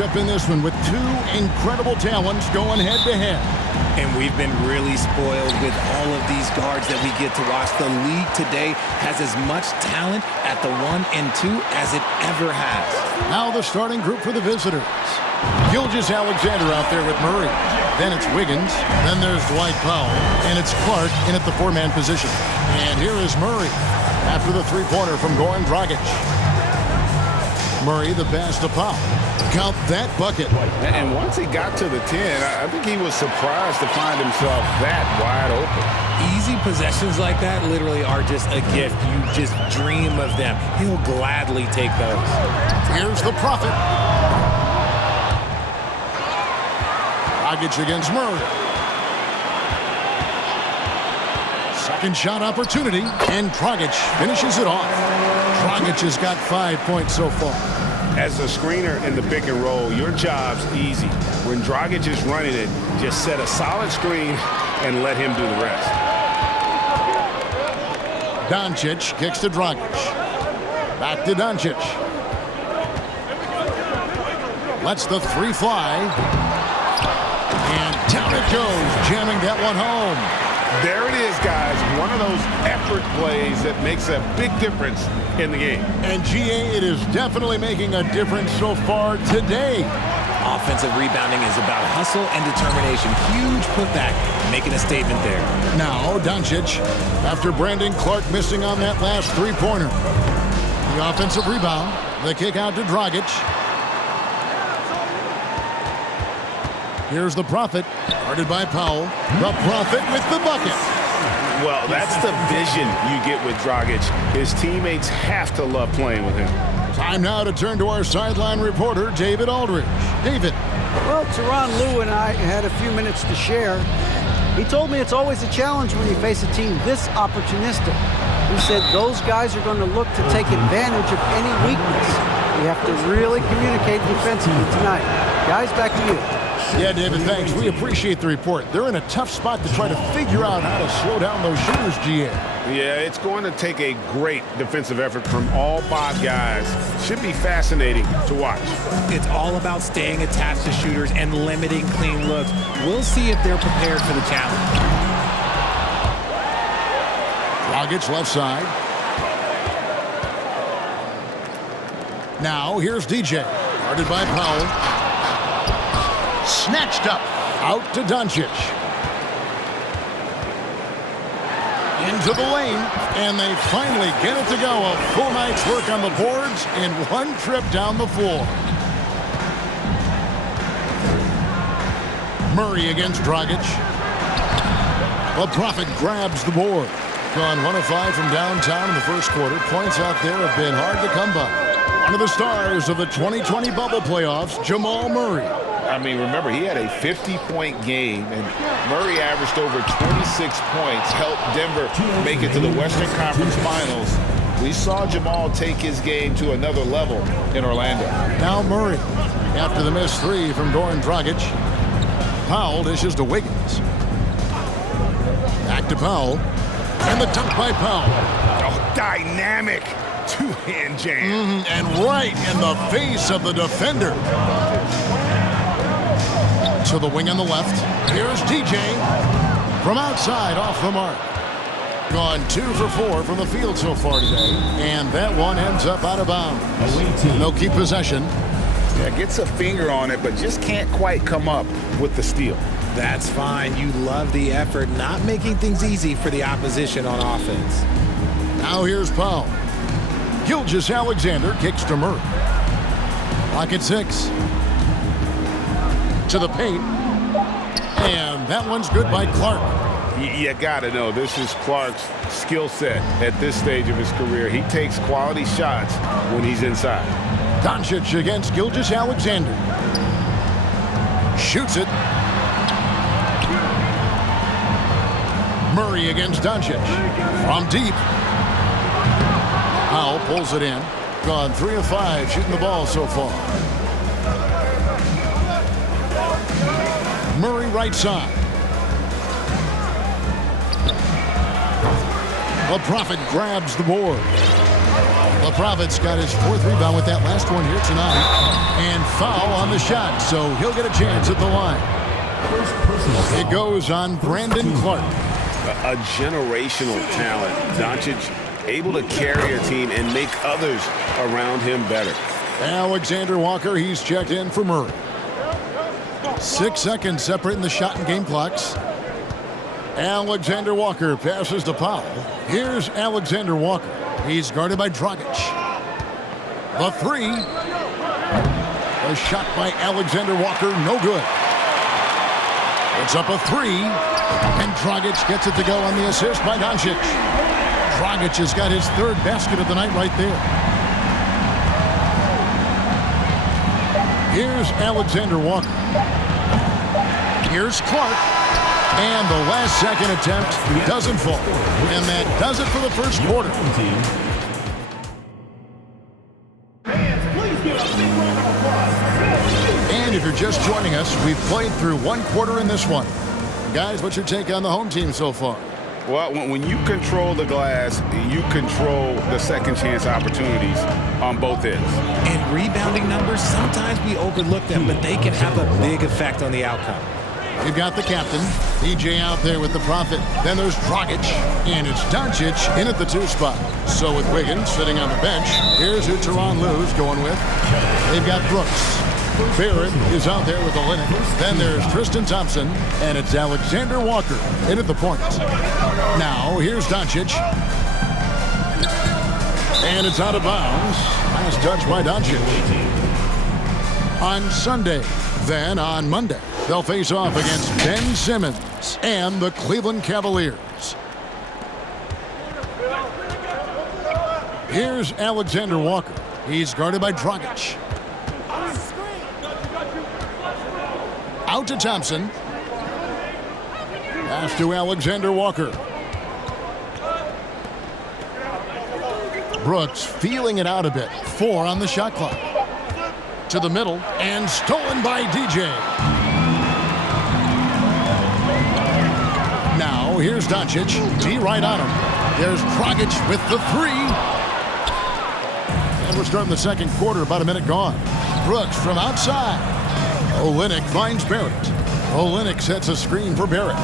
matchup in this one with two incredible talents going head-to-head. And we've been really spoiled with all of these guards that we get to watch. The league today has as much talent at the 1 and 2 as it ever has. Now the starting group for the visitors. Gilgeous-Alexander out there with Murray. Then it's Wiggins. Then there's Dwight Powell. And it's Clark in at the 4-man position. And here is Murray after the three-pointer from Goran Dragic. Murray the pass to Powell. Count that bucket. And once he got to the 10, I think he was surprised to find himself that wide open. Easy possessions like that literally are just a gift. You just dream of them. He'll gladly take those. Here's the Prophet. Dragic against Murray. Second shot opportunity, and Dragic finishes it off. Dragic has got 5 points so far. As a screener in the pick and roll, your job's easy. When Dragic is running it, just set a solid screen and let him do the rest. Doncic kicks to Dragic. Back to Doncic. Lets the three fly. And down it goes, jamming that one home. There it is, guys. One of those effort plays that makes a big difference in the game. And GA, it is definitely making a difference so far today. Offensive rebounding is about hustle and determination. Huge putback, making a statement there. Now Doncic, after Brandon Clark missing on that last three-pointer. The offensive rebound, the kick out to Dragic. Here's the Prophet, guarded by Powell. The Prophet with the bucket. Well, that's the vision you get with Dragic. His teammates have to love playing with him. Time now to turn to our sideline reporter, David Aldridge. David. Well, Tyronn Lue and I had a few minutes to share. He told me it's always a challenge when you face a team this opportunistic. He said those guys are going to look to take advantage of any weakness. We have to really communicate defensively tonight. Guys, back to you. Yeah, David, thanks. We appreciate the report. They're in a tough spot to try to figure out how to slow down those shooters, GA. Yeah, it's going to take a great defensive effort from all 5 guys. Should be fascinating to watch. It's all about staying attached to shooters and limiting clean looks. We'll see if they're prepared for the challenge. Dragic left side. Now, here's DJ, guarded by Powell. Snatched up, out to Doncic. Into the lane, and they finally get it to go. A full night's work on the boards in one trip down the floor. Murray against Dragic. The Prophet grabs the board. Gone 1 of 5 from downtown in the first quarter. Points out there have been hard to come by. One of the stars of the 2020 bubble playoffs, Jamal Murray. I mean, remember, he had a 50-point game, and Murray averaged over 26 points, helped Denver make it to the Western Conference Finals. We saw Jamal take his game to another level in Orlando. Now Murray, after the missed three from Goran Dragic. Powell dishes to Wiggins. Back to Powell, and the dunk by Powell. Oh, dynamic two-hand jam. And right in the face of the defender. To the wing on the left. Here's DJ from outside, off the mark. Gone 2 for 4 from the field so far today. And that one ends up out of bounds. They'll keep possession. Yeah, gets a finger on it, but just can't quite come up with the steal. That's fine. You love the effort, not making things easy for the opposition on offense. Now here's Powell. Gilgeous-Alexander kicks to Murray. Clock at 6. To the paint, and that one's good by Clark. You gotta know, this is Clark's skill set at this stage of his career. He takes quality shots when he's inside. Doncic against Gilgeous-Alexander. Shoots it. Murray against Doncic. From deep. Powell pulls it in. Gone 3 of 5 shooting the ball so far. Murray right side. The Prophet grabs the board. The Prophet's got his 4th rebound with that last one here tonight. And foul on the shot, so he'll get a chance at the line. It goes on Brandon Clark. A generational talent. Doncic able to carry a team and make others around him better. Alexander Walker, he's checked in for Murray. 6 seconds separating the shot and game clocks. Alexander Walker passes to Powell. Here's Alexander Walker. He's guarded by Dragic. The 3. A shot by Alexander Walker, no good. It's up a 3. And Dragic gets it to go on the assist by Doncic. Dragic has got his 3rd basket of the night right there. Here's Alexander Walker. Here's Clark. And the last second attempt doesn't fall. And that does it for the first quarter. And if you're just joining us, we've played through 1 quarter in this one. Guys, what's your take on the home team so far? Well, when you control the glass, you control the second chance opportunities on both ends. And rebounding numbers, sometimes we overlook them, but they can have a big effect on the outcome. We've got the captain, DJ out there with the Prophet. Then there's Dragic, and it's Doncic in at the 2 spot. So with Wiggins sitting on the bench, here's who Tyronn Lue's going with. They've got Brooks. Barrett is out there with the Olynyk. Then there's Tristan Thompson, and it's Alexander Walker in at the point. Now, here's Doncic. And it's out of bounds. Last touch by Doncic. On Sunday, then on Monday, they'll face off against Ben Simmons and the Cleveland Cavaliers. Here's Alexander Walker. He's guarded by Dragic. Out to Thompson. Pass to Alexander Walker. Brooks feeling it out a bit. 4 on the shot clock. To the middle, and stolen by DJ. Now, here's Doncic. D right on him. There's Dragic with the 3. And we're starting the second quarter, about a minute gone. Brooks from outside. Olynyk finds Barrett. Olynyk sets a screen for Barrett.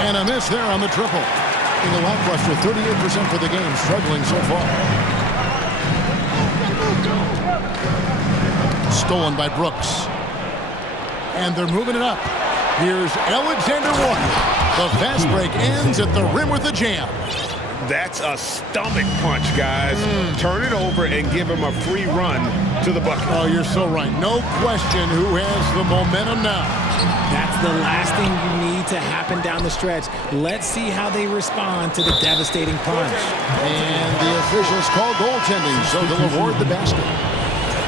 And a miss there on the triple. In the lackluster, 38% for the game, struggling so far. Stolen by Brooks. And they're moving it up. Here's Alexander Walker. The fast break ends at the rim with a jam. That's a stomach punch, guys. Turn it over and give him a free run to the bucket. Oh, you're so right. No question who has the momentum now. That's the last thing you need to happen down the stretch. Let's see how they respond to the devastating punch. And the officials call goaltending, so they'll award the basket.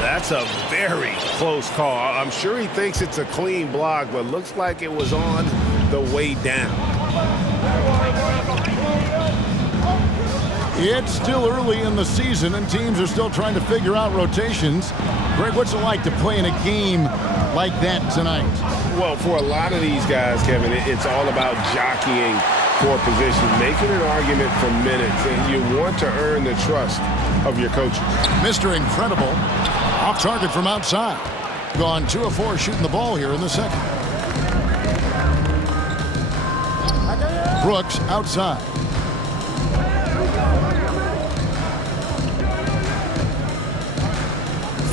That's a very close call. I'm sure he thinks it's a clean block, but looks like it was on the way down. It's still early in the season, and teams are still trying to figure out rotations. Greg, what's it like to play in a game like that tonight? Well, for a lot of these guys, Kevin, it's all about jockeying for position, making an argument for minutes, and you want to earn the trust of your coaches. Mr. Incredible, off target from outside. Gone 2 of 4 shooting the ball here in the second. Brooks outside.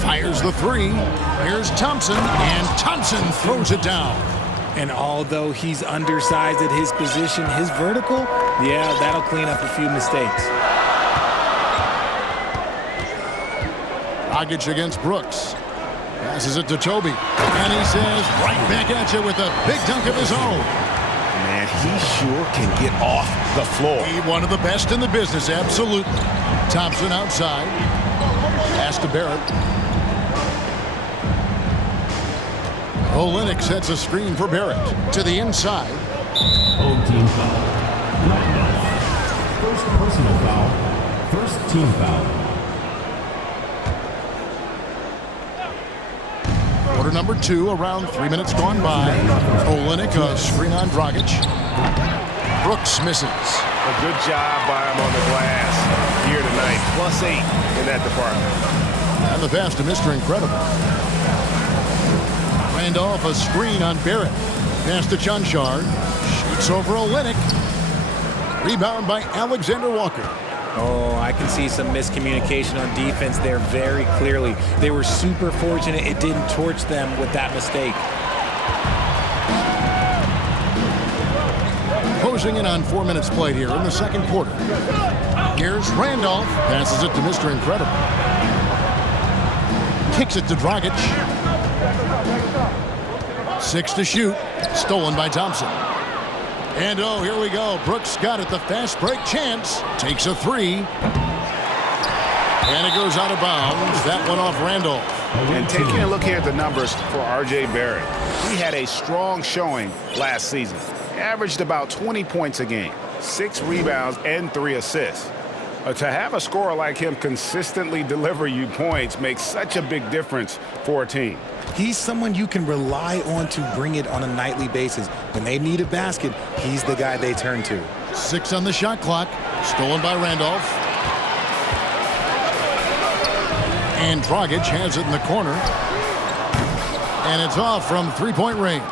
Fires the 3. Here's Thompson, and Thompson throws it down. And although he's undersized at his position, his vertical, yeah, that'll clean up a few mistakes. Dragic against Brooks. Passes it to Toby. And he says, right back at you with a big dunk of his own. Man, he sure can get off the floor. He one of the best in the business, absolutely. Thompson outside. Pass to Barrett. Olynyk sets a screen for Barrett. To the inside. Old team foul. First personal foul. First team foul. Quarter number 2, around 3 minutes gone by. Olynyk, a screen on Dragic. Brooks misses. A good job by him on the glass here tonight. tonight, +8 in that department. And the pass to Mr. Incredible. Randolph, a screen on Barrett. Pass to Chunchard. Shoots over Olynyk. Rebound by Alexander Walker. Oh, I can see some miscommunication on defense there very clearly. They were super fortunate it didn't torch them with that mistake. Closing in on 4 minutes played here in the second quarter. Here's Randolph. Passes it to Mr. Incredible. Kicks it to Dragic. 6 to shoot. Stolen by Thompson. And oh, here we go. Brooks got it. The fast break chance. Takes a three. And it goes out of bounds. That one off Randolph. And taking a look here at the numbers for R.J. Barrett, he had a strong showing last season. He averaged about 20 points a game, 6 rebounds, and 3 assists. To have a scorer like him consistently deliver you points makes such a big difference for a team. He's someone you can rely on to bring it on a nightly basis. When they need a basket, he's the guy they turn to. 6 on the shot clock. Stolen by Randolph. And Dragic has it in the corner. And it's off from three-point range.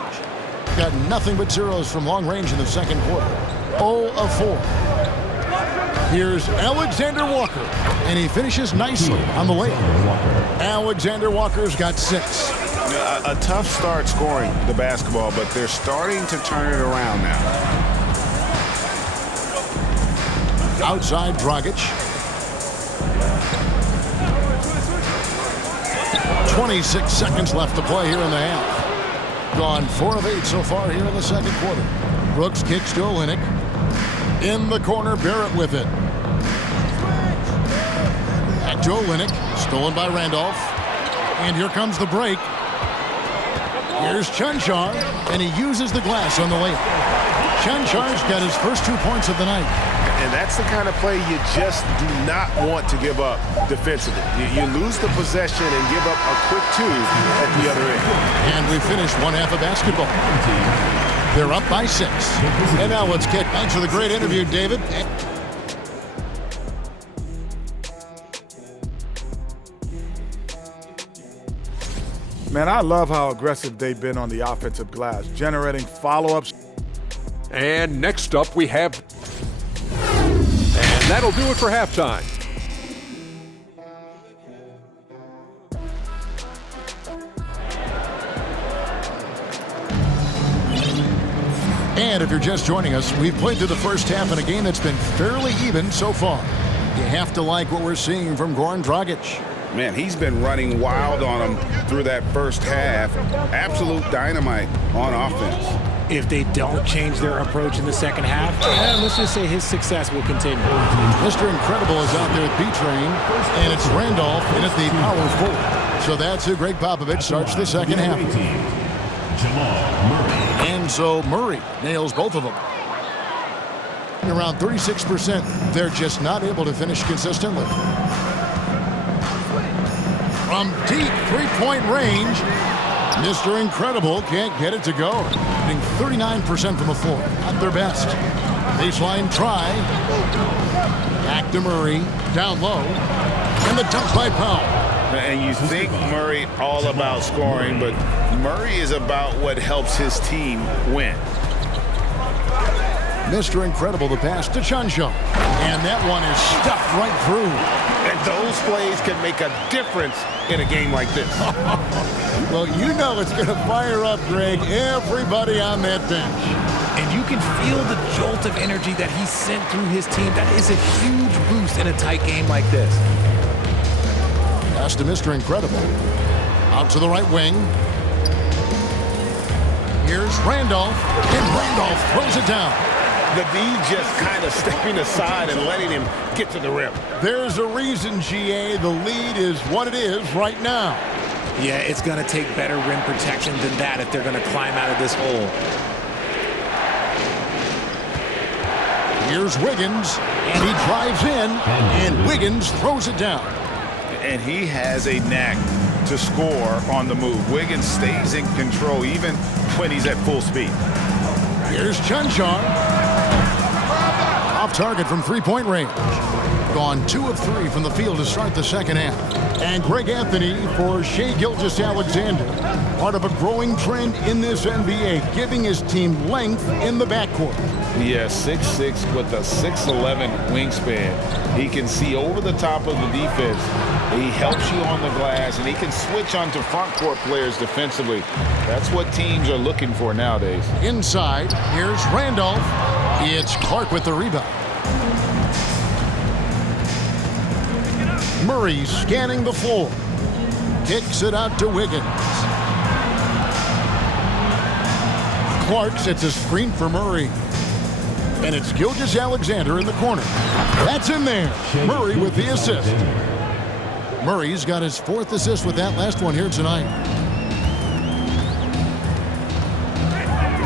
Got nothing but zeros from long range in the second quarter. 0 of 4. Here's Alexander Walker. And he finishes nicely on the layup. Alexander Walker's got 6. A tough start scoring the basketball, but they're starting to turn it around now. Outside Dragic. 26 seconds left to play here in the half. Gone 4 of 8 so far here in the second quarter. Brooks kicks to Olynyk. In the corner, Barrett with it. Back to Olynyk. Stolen by Randolph. And here comes the break. Here's Chunchard, and he uses the glass on the layup. Chunchard's got his first 2 points of the night. And that's the kind of play you just do not want to give up defensively. You lose the possession and give up a quick 2 at the other end. And we finish one half of basketball. They're up by 6. And now let's kick. Thanks for the great interview, David. Man, I love how aggressive they've been on the offensive glass, generating follow-ups. And next up we have... And that'll do it for halftime. And if you're just joining us, we've played through the first half in a game that's been fairly even so far. You have to like what we're seeing from Goran Dragic. Man, he's been running wild on them through that first half. Absolute dynamite on offense. If they don't change their approach in the second half, let's just say his success will continue. Mr. Incredible is out there at B-Train, and it's Randolph in at the power forward. So that's who Greg Popovich starts the second half. And so Murray nails both of them. Around 36%, they're just not able to finish consistently. From deep three-point range, Mr. Incredible can't get it to go. Hitting 39% from the floor, at their best. Baseline try. Back to Murray, down low. And the dunk by Powell. And you think Murray all about scoring, but Murray is about what helps his team win. Mr. Incredible, the pass to Chunchard. And that one is stuffed right through. And those plays can make a difference in a game like this. Well, you know it's going to fire up, Greg, everybody on that bench. And you can feel the jolt of energy that he sent through his team. That is a huge boost in a tight game like this. Pass to Mr. Incredible. Out to the right wing. Here's Randolph. And Randolph throws it down. The D just kind of stepping aside and letting him get to the rim. There's a reason, GA. The lead is what it is right now. Yeah, it's going to take better rim protection than that if they're going to climb out of this hole. Here's Wiggins, and he drives in, and Wiggins throws it down. And he has a knack to score on the move. Wiggins stays in control even when he's at full speed. Here's Chunchard. Off target from three-point range. Gone 2 of 3 from the field to start the second half. And Greg Anthony for Shai Gilgeous-Alexander. Part of a growing trend in this NBA, giving his team length in the backcourt. Yeah, 6'6" with a 6'11" wingspan. He can see over the top of the defense. He helps you on the glass, and he can switch onto front court players defensively. That's what teams are looking for nowadays. Inside, here's Randolph. It's Clark with the rebound. Murray scanning the floor. Kicks it out to Wiggins. Clark sets a screen for Murray. And it's Gilgeous-Alexander in the corner. That's in there. Murray with the assist. Murray's got his 4th assist with that last one here tonight.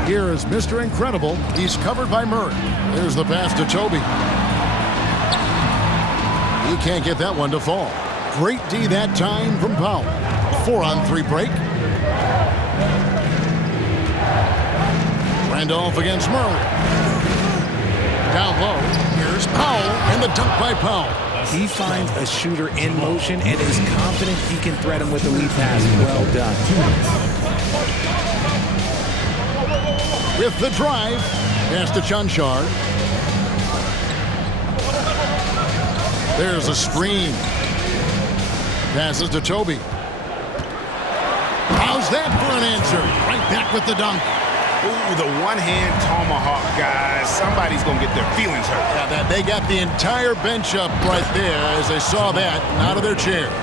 Here is Mr. Incredible. He's covered by Murray. There's the pass to Toby. He can't get that one to fall. Great D that time from Powell. 4-on-3 break. Randolph against Murray. Down low, here's Powell, and the dunk by Powell. He finds a shooter in motion and is confident he can thread him with a lead pass. Well done. With the drive, pass to Chanchar. There's a screen. Passes to Toby. How's that for an answer? Right back with the dunk. Ooh, the one-hand tomahawk, guys. Somebody's going to get their feelings hurt. Yeah, they got the entire bench up right there as they saw that and out of their chairs.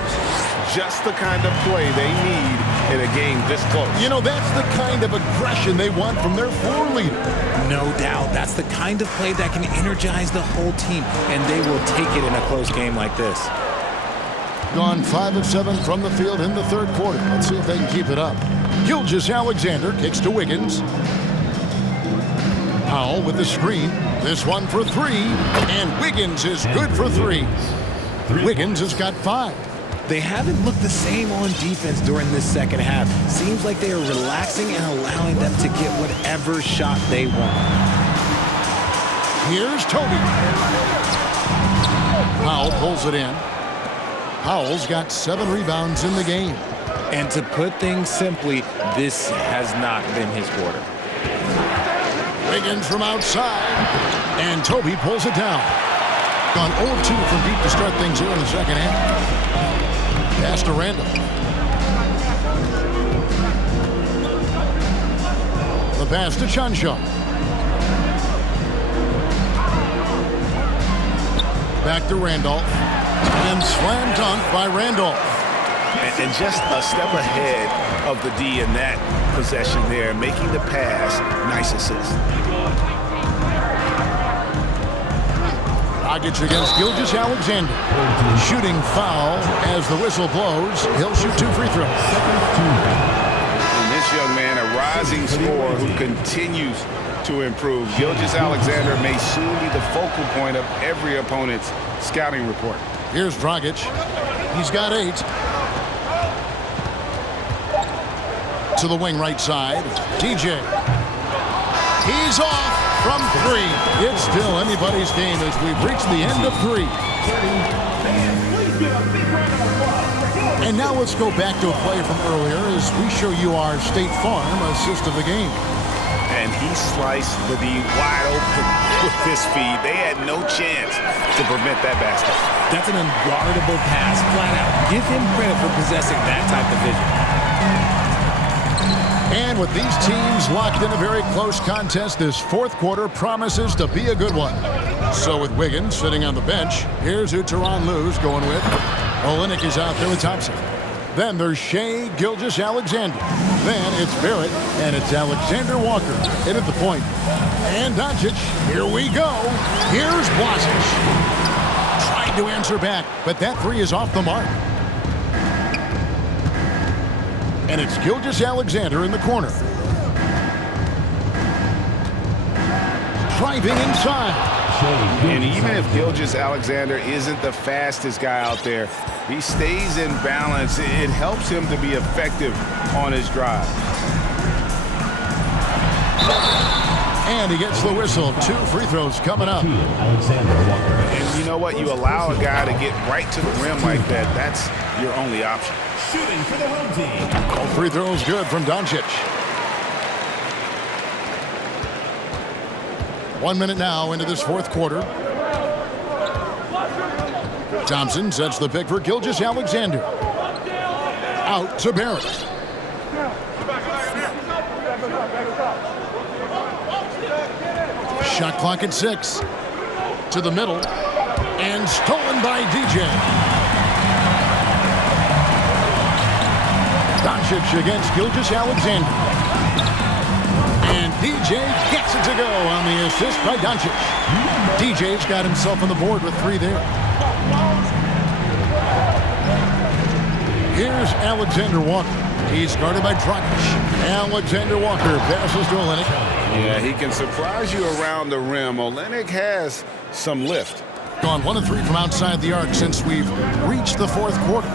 Just the kind of play they need in a game this close. You know, that's the kind of aggression they want from their floor leader. No doubt. That's the kind of play that can energize the whole team, and they will take it in a close game like this. Gone 5 of 7 from the field in the third quarter. Let's see if they can keep it up. Gilgeous-Alexander kicks to Wiggins. Powell with the screen. This one for 3. And Wiggins is good for 3. Wiggins has got 5. They haven't looked the same on defense during this second half. Seems like they are relaxing and allowing them to get whatever shot they want. Here's Toby. Powell pulls it in. Powell's got 7 rebounds in the game. And to put things simply, this has not been his quarter. Wiggins from outside. And Toby pulls it down. Gone 0-2 from deep to start things here in the second half. Pass to Randall. The pass to Chanchar. Back to Randolph. And slam dunk by Randolph. And just a step ahead of the D in that possession there, making the pass. Nice assist. Dragic against Gilgeous-Alexander. Shooting foul as the whistle blows. He'll shoot 2 free throws. And this young man, a rising scorer who continues to improve. Gilgeous-Alexander may soon be the focal point of every opponent's scouting report. Here's Dragic. He's got 8. To the wing right side. DJ. He's off from 3. It's still anybody's game as we've reached the end of 3. And now let's go back to a play from earlier as we show you our State Farm assist of the game. And he sliced the D wide open with his feed. They had no chance to prevent that basket. That's an unguardable pass, flat out. Give him credit for possessing that type of vision. And with these teams locked in a very close contest, this fourth quarter promises to be a good one. So with Wiggins sitting on the bench, here's who Tyronn Lue's going with. Olynyk is out there with Thompson. Then there's Shai Gilgeous-Alexander. Then it's Barrett, and it's Alexander Walker in at the point. And Doncic, here we go. Here's Blasic. Tried to answer back, but that 3 is off the mark. And it's Gilgeous-Alexander in the corner. Driving inside. And even if Gilgeous-Alexander isn't the fastest guy out there, he stays in balance. It helps him to be effective on his drive. And he gets the whistle. 2 free throws coming up. Alexander Walker. And you know what? You allow a guy to get right to the rim like that. That's your only option. Shooting for the home team. All free throws good from Doncic. 1 minute now into this fourth quarter. Thompson sets the pick for Gilgeous-Alexander. Out to Barrett. Shot clock at 6. To the middle. And stolen by DJ. Doncic against Gilgeous-Alexander. And DJ gets it to go on the assist by Doncic. DJ's got himself on the board with 3 there. Here's Alexander Walker. He's guarded by Dragic. Alexander Walker passes to Olynyk. Yeah, he can surprise you around the rim. Olynyk has some lift. Gone 1 of 3 from outside the arc since we've reached the fourth quarter.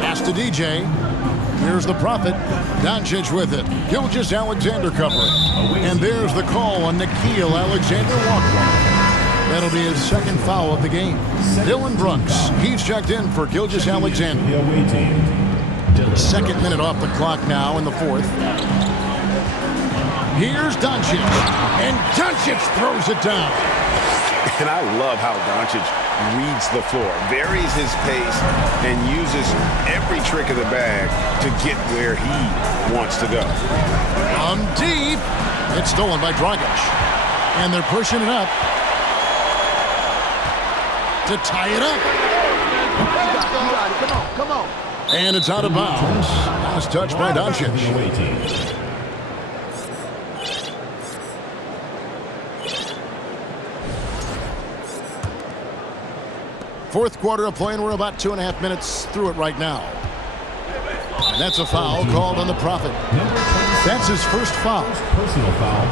Pass to DJ. Here's the Prophet. Doncic with it. Gilgeous-Alexander covering. And there's the call on Nickeil Alexander-Walker. That'll be his second foul of the game. Dillon Brooks. He's checked in for Gilgeous-Alexander. The away team. Second minute off the clock now in the fourth. Here's Doncic. And Doncic throws it down. And I love how Doncic reads the floor, varies his pace, and uses every trick of the bag to get where he wants to go. Deep. It's stolen by Dragic. And they're pushing it up to tie it up. Come on. And it's out of bounds. Last touch by Doncic. The away team. Fourth quarter of play, and we're about 2.5 minutes through it right now. And that's a foul called on the Prophet. That's his first foul. Personal foul.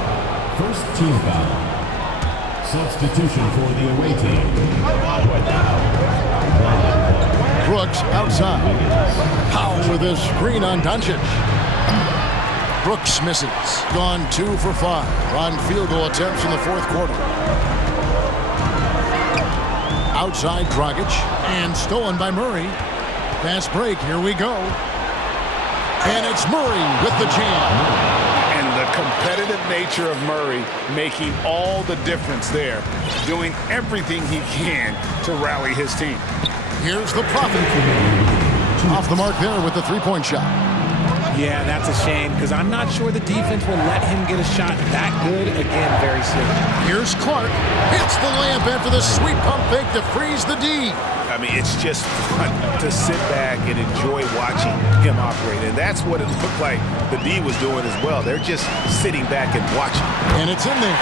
First team foul. Substitution for the away team. Brooks outside. Powell with his screen on Doncic. Brooks misses. Gone 2 for 5 on field goal attempts in the fourth quarter. Outside Dragic, and stolen by Murray. Fast break, here we go. And it's Murray with the jam. And the competitive nature of Murray making all the difference there, doing everything he can to rally his team. Here's the Prophet. Off the mark there with the three-point shot. Yeah, that's a shame because I'm not sure the defense will let him get a shot that good again very soon. Here's Clark. Hits the layup after the sweet pump fake to freeze the D. I mean, it's just fun to sit back and enjoy watching him operate. And that's what it looked like the D was doing as well. They're just sitting back and watching. And it's in there.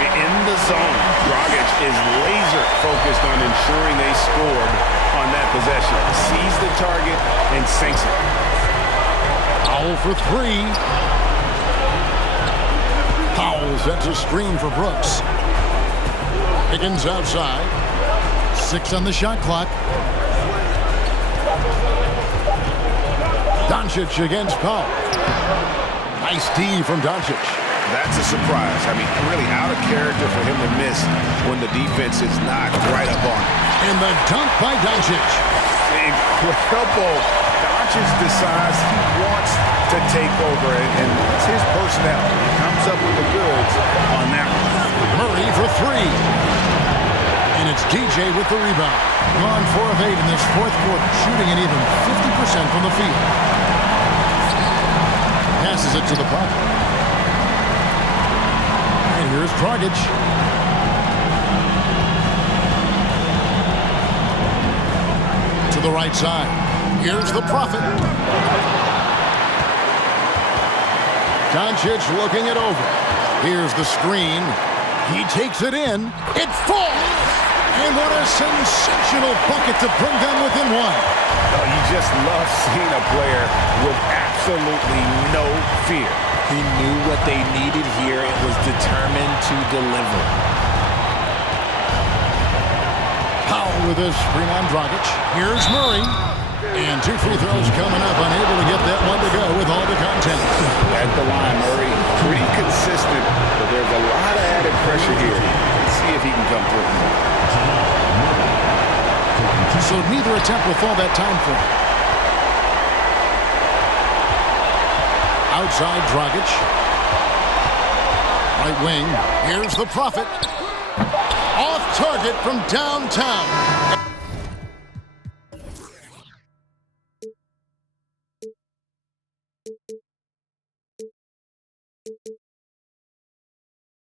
In the zone, Dragic is laser focused on ensuring they scored on that possession. Sees the target and sinks it. Powell for 3. Powell sets a screen for Brooks. Higgins outside. 6 on the shot clock. Doncic against Powell. Nice D from Doncic. That's a surprise. I mean, really out of character for him to miss when the defense is not right up on him. And the dunk by Doncic. Incredible. Doncic decides he wants to take over, and it's his personality. He comes up with the goods on that one. Murray for 3. And it's DJ with the rebound. Gone 4 of 8 in this fourth quarter, shooting an even 50% from the field. Passes it to the Prophet. And here's Dragic. To the right side. Here's the Prophet. Doncic looking it over. Here's the screen. He takes it in. It falls! And what a sensational bucket to bring them within 1. Oh, you just love seeing a player with absolutely no fear. He knew what they needed here and was determined to deliver. Powell with his screen on Dragic. Here's Murray. And 2 free throws coming up. Unable to get that one to go with all the content. At the line, Murray pretty consistent neither attempt will fall that time for him. Outside Dragic. Right wing. Here's the Prophet. Off target from downtown.